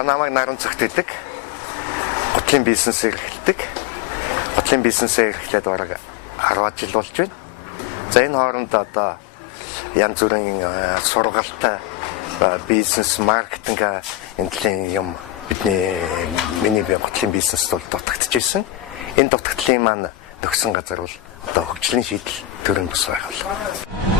За намайг наран цогт идэг. Гутлын бизнесээр эхэлдэг. Гутлын бизнесээр эхлээд бараг 10 жил болж байна. За энэ хооронд одоо янз бүрийн сургалттай бизнес, маркетинг энэ төрлийн юм миний гутлын бизнест бол дутагдчихсэн. Энэ дутагдлын маань төгсөн газар бол одоо хөгжлийн шийдэл төрийн бус байгууллага.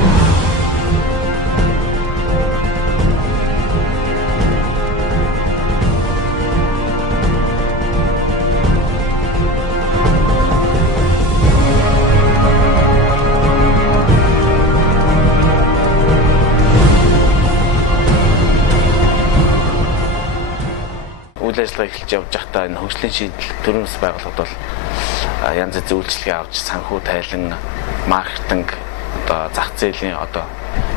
Үйл ажиллагаа эхэлж явж байхдаа энэ хөгжлийн шийдэл төрийн бас байгууллагад бол янз бүрийн үйлчлэгээ авч санхүү тайлан, маркетинг, одоо зах зээлийн одоо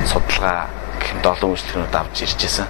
судалгаа гэх мэт олон үйлчлэгнүүд авч ирж байсан.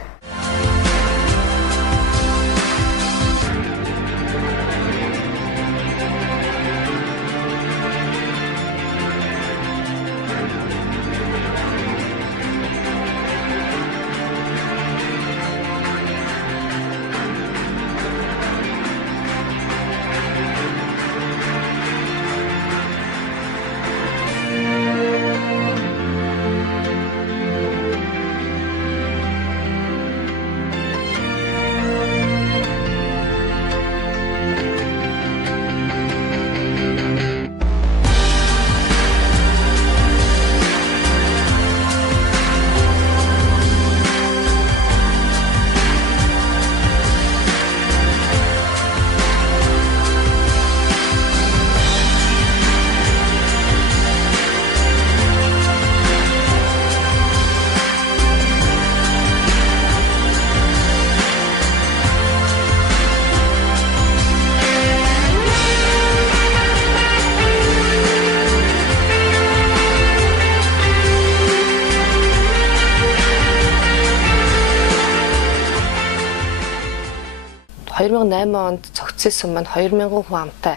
In 2008 онд цогцсон маань 2000 хүн амтай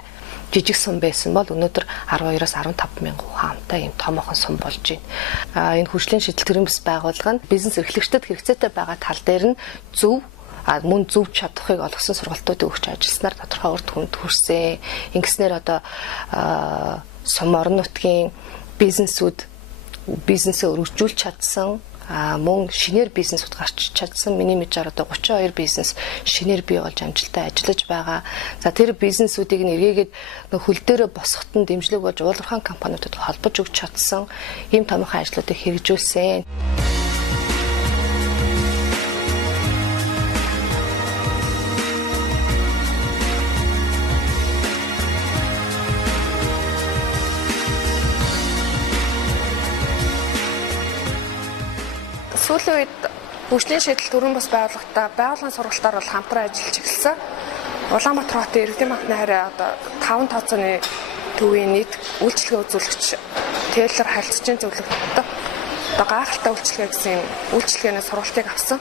жижиг сум байсан бол өнөөдөр 12-аас 15 мянган хүн амтай ийм томоохон сум болж байна. Энэ хөгжлийн шийдэл төрийн бас байгууллага нь бизнес эрхлэгчдэд хэрэгцээтэй байгаа тал дээр нь мөн зөв чадахыг олгосон сургалтуудыг өгч ажилласнаар тодорхой үр дүнд хүрсэн. Ингэснээр одоо сум орон нутгийн бизнесээ өргөжүүлж чадсан. Мөн шинээр бизнесүүд гарч чадсан. Миний мэдээр одоо 32 бизнес шинээр бий болж амжилттай ажиллаж байгаа. За тэр бизнесүүдийг эргээгээд хөл дээрээ босгоход нь дэмжлэг болж уулуурхаан компаниудад холбож өгч чадсан. Ийм томоохон ажлуудыг хэрэгжүүлсэн. Сүүлийн үед хөгжлийн шийдэл төрийн бас байгууллагатай байгууллагын сургалтаар бол хамтран ажиллаж эхэлсэн. Улаанбаатар хотын Иргэдийн банкны хараа одоо 5 тооцооны төвийн нийт үйлчлэгээ үзүүлэгч Тейлор харилцагчийн зөвлөлтөд одоо гайхалтай үйлчлэгээ гэсэн үйлчлэгээний сургалтыг авсан.